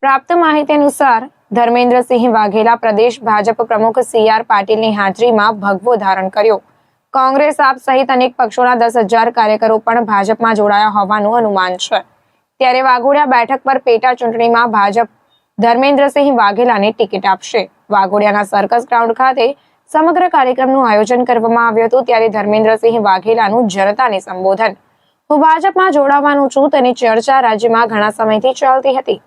પ્રાપ્ત માહિતી અનુસાર ધર્મેન્દ્રસિંહ વાઘેલા પ્રદેશ ભાજપ પ્રમુખ સી આર પાટીલની હાજરીમાં ભગવો ધારણ કર્યો. કોંગ્રેસ આપ સહિત અનેક પક્ષોના દસ હજાર કાર્યકરો પણ ભાજપમાં જોડાયા હોવાનું અનુમાન છે. ત્યારે વાઘોડિયા બેઠક પર પેટા ચૂંટણીમાં ભાજપ ધર્મેન્દ્રસિંહ વાઘેલાને ટિકિટ આપશે. વાઘોડિયાના સર્કસ ગ્રાઉન્ડ ખાતે સમગ્ર કાર્યક્રમનું આયોજન કરવામાં આવ્યું હતું ત્યારે ધર્મેન્દ્રસિંહ વાઘેલાનું જનતાને સંબોધન. હું ભાજપમાં જોડાવાનું છું, તેની ચર્ચા રાજ્યમાં ઘણા સમયથી ચાલતી હતી.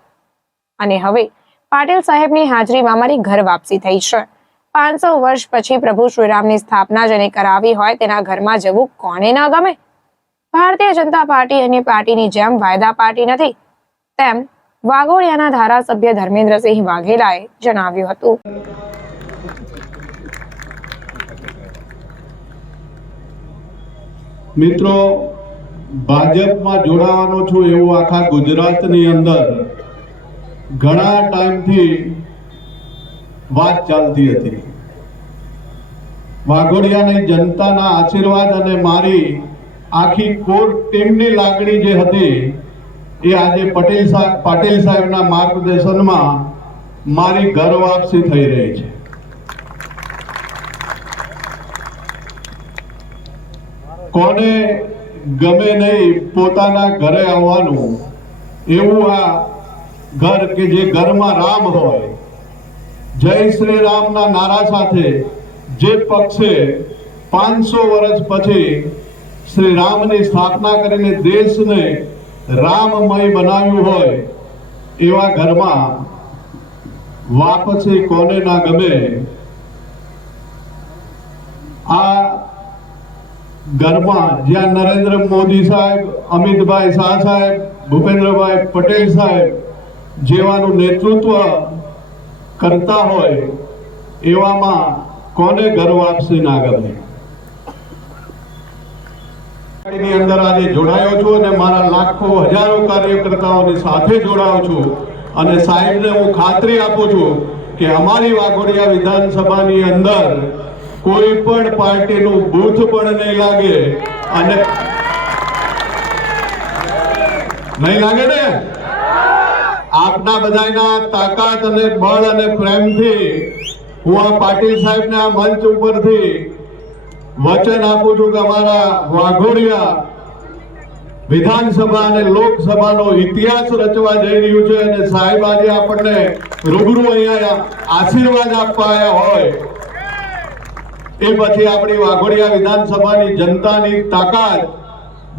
અને હવે, પાટીલ સાહેબની હાજરીમાં મારી ઘર વાપસી થઈ છે. પાંચસો વર્ષ પછી પ્રભુ શ્રીરામની સ્થાપના જેને કરાવી હોય, તેના ઘરમાં જવું કોને ન ગમે? ભારતીય જનતા પાર્ટી અન્ય પાર્ટીની જેમ વાયદા પાર્ટી નથી. તેમ વાઘોડિયાના ધારાસભ્ય ધર્મેન્દ્રસિંહ વાઘેલાએ જણાવ્યું હતું. મિત્રો, ભાજપમાં જોડાવાનો છું એવું આખા ગુજરાતની અંદર. ઘણા ટાઈમથી વાત ચાલતી હતી. વાઘોડિયાની જનતાના આશીર્વાદ અને મારી આખી કોર ટીમની લાગણી જે હતી, એ આજે પટેલ સાહેબ પાટીલ સાહેબના માર્ગદર્શનમાં મારી ઘર વાપસી થઈ રહી છે. કોને ગમે નહીં પોતાના ઘરે આવવાનું? એવું આ ઘર કે જે ઘરમાં રામ હોય. જય શ્રી રામના નારા સાથે જે પક્ષે પાંચસો વર્ષ પછી શ્રી રામની સ્થાપના કરીને દેશને રામમય બનાવ્યું હોય, એવા ઘરમાં વાપસી કોને ના ગમે? આ ઘરમાં જ્યાં નરેન્દ્ર મોદી સાહેબ, અમિતભાઈ શાહ સાહેબ, ભૂપેન્દ્રભાઈ પટેલ સાહેબ જેવાનું નેતૃત્વ કરતા હોય એવામાં કોને ગર્વ આપશે ના ગમે અંદર આજે જોડાયો છું અને મારા લાખો હજારો કાર્યકર્તાઓની સાથે જોડાયો છું અને સાહેબને હું ખાતરી આપું છું કે અમારી વાઘોડિયા વિધાનસભાની અંદર કોઈ પણ પાર્ટીનું બૂથ પણ નહીં લાગે. અને નહીં લાગે ને? આપના બધાના તાકાત અને બળ અને પ્રેમથી હું આ પાટીલ સાહેબને આ મંચ ઉપરથી વચન આપું છું કે અમારા વાઘોડિયા વિધાનસભા અને લોકસભાનો ઇતિહાસ રચવા જઈ રહ્યું છે અને સાહેબ આજે આપણને રૂબરૂ અહીંયા આશીર્વાદ આપવા આવ્યા હોય. એ પછી આપણી વાઘોડિયા વિધાનસભાની જનતાની તાકાત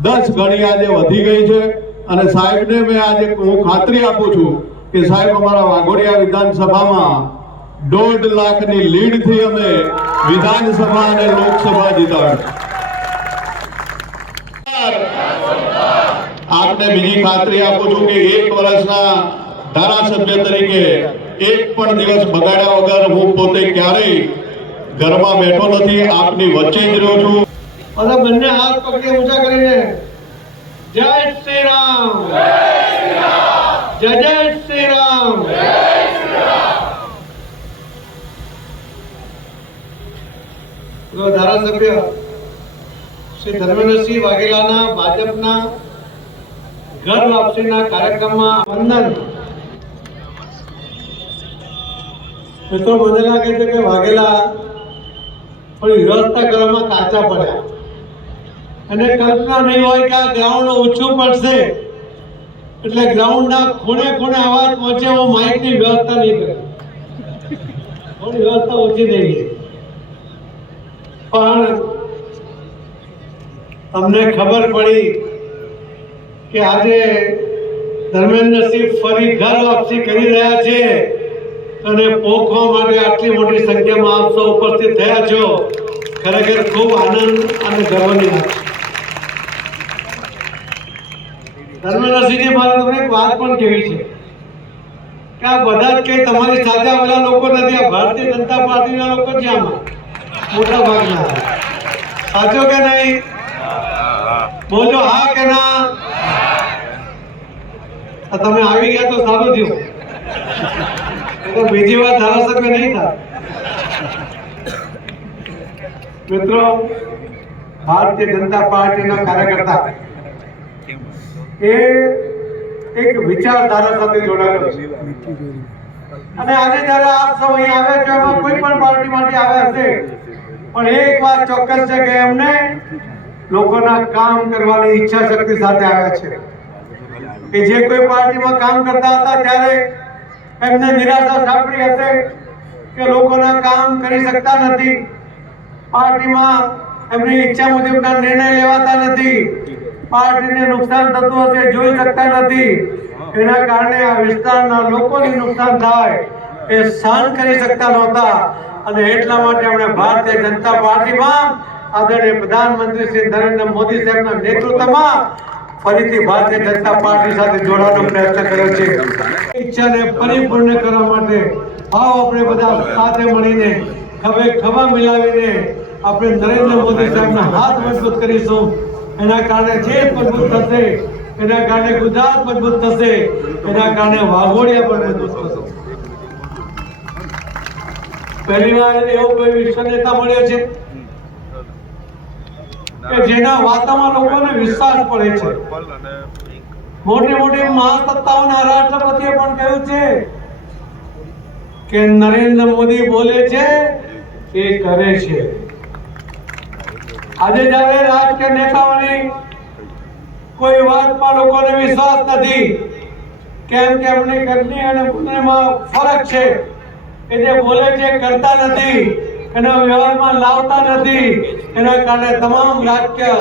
દસ ગણી આજે વધી ગઈ છે. અને સાહેબને મેં આજે હું ખાતરી આપું છું કે સાહેબ અમારા વાઘોડિયા વિધાનસભામાં દોઢ લાખની લીડથી અમે વિધાનસભા અને લોકસભા જીતાડ આપને બીજી ખાતરી આપું છું કે એક વર્ષના ધારાસભ્ય તરીકે એક પણ દિવસ બગાડ્યા વગર હું પોતે ક્યારેય ઘરમાં બેઠો નથી, આપની વચ્ચે જ રહ્યો છું. અને બંને હાથ પકડી ઊંચા કરીને જય શ્રી રામ. જય જય શ્રી રામ. ધારાસભ્ય શ્રી ધર્મેન્દ્રસિંહ વાઘેલાના ભાજપના ઘર વાપસીના કાર્યક્રમમાં વંદન. મિત્રો, મને લાગે છે કે વાઘેલા થોડી વ્યવસ્થા કરવામાં કાચા પડ્યા. અને કલ્પના નહીં હોય કે આ ગ્રાઉન્ડ ઓછું પડશે. એટલે ગ્રાઉન્ડના ખૂણે ખૂણે અવાજ પહોંચે હું માઇકની વ્યવસ્થા નહીં કરે. થોડી વ્યવસ્થા ઓછી થઈ ગઈ. પણ અમને ખબર પડી કે આજે ધર્મેન્દ્રસિંહ ફરી ઘર વાપસી કરી રહ્યા છે. અને પોખવા માટે આટલી મોટી સંખ્યામાં આપ સૌ ઉપસ્થિત થયા છો. ખરેખર ખૂબ આનંદ અને ગર્વની વાત ધર્મેન્દ્રસિંહજી મારે તમને એક વાત પણ કહેવી છે કે આ બધા જ કઈ તમારી સાથે આવેલા લોકો નથી, આ ભારતીય જનતા પાર્ટીના લોકો છે આમાં મોટા ભાગના સાચો કે નહીં? બોલો હા કે ના? તમે આવી ગયા તો સારું થયું. તો બીજી વાર ધારાસભ્ય નહીં થાય મિત્રો, ભારતીય જનતા પાર્ટીના કાર્યકર્તા એ એક વિચારધારા સાથે જોડાયેલો છે. અને આજે જ્યારે આપ સૌ અહીં આવે છો, એમાં કોઈ પણ પાર્ટી માટે આવ્યા હશે, પણ એક વાત ચોક્કસ છે કે એમને લોકોના કામ કરવાની ઈચ્છા શક્તિ સાથે આવ્યા છે. કે જે કોઈ પાર્ટીમાં કામ કરતા હતા, ત્યારે એમને નિરાશા સાંપડી હશે કે લોકોના કામ કરી શકતા નથી. પાર્ટીમાં એમની ઈચ્છા મુજબના નિર્ણય લેવાતા નથી. પાર્ટીને નુકસાન થતું હશે, જોઈ શકતા નથી. એના કારણે આ વિસ્તારના લોકોને નુકસાન થાય એ સહન કરી શકતા નહોતા. અને એટલા માટે એમણે ભારતીય જનતા પાર્ટીમાં આદરણીય પ્રધાનમંત્રી શ્રી નરેન્દ્ર મોદી સાહેબના નેતૃત્વમાં ફરીથી ભારતીય જનતા પાર્ટી સાથે જોડવાનો પ્રયત્ન કર્યો છે. ઈચ્છાને પરિપૂર્ણ કરવા માટે આવો આપણે બધા સાથે મળીને ખભે ખભા મિલાવીને આપણે નરેન્દ્ર મોદી સાહેબના હાથ મજબૂત કરીશું. એના કારણે જે મજબૂત થશે, એના કારણે ગુજરાત મજબૂત થશે, એના કારણે વાઘોડિયા પણ મજબૂત થશે. પહેલી વાર એવો કોઈ વિશ્વ નેતા મળ્યો છે. કે જેના વાતામાં લોકોને વિશ્વાસ પડે છે. મોટી મોટી મહાસત્તાઓના રાષ્ટ્રપતિએ પણ કહ્યું છે કે નરેન્દ્ર મોદી બોલે છે, એ કરે છે. આજે જ્યારે રાજકીય નેતાઓની કોઈ વાતમાં લોકોને વિશ્વાસ નથી, કેમ કે એમની ઘરની અને ફરક છે કે જે બોલે છે કરતા નથી. એનો વ્યવહારમાં લાવતા નથી એના કારણે તમામ રાજકીય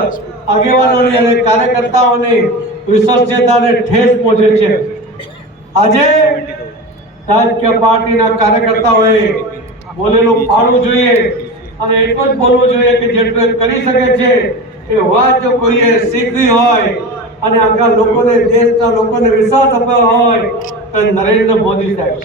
આગેવાનોની અને કાર્યકર્તાઓની વિશ્વસનીયતાને ઠેસ પહોંચે છે આજે રાજકીય પાર્ટીના કાર્યકર્તાઓએ બોલેલું પાડવું જોઈએ અને એટલું જ બોલવું જોઈએ કે જેટલું કરી શકે છે એ વાત જો કોઈએ શીખવી હોય અને આગળ લોકોને દેશના લોકોને વિશ્વાસ અપાયો હોય તો નરેન્દ્ર મોદી સાહેબ.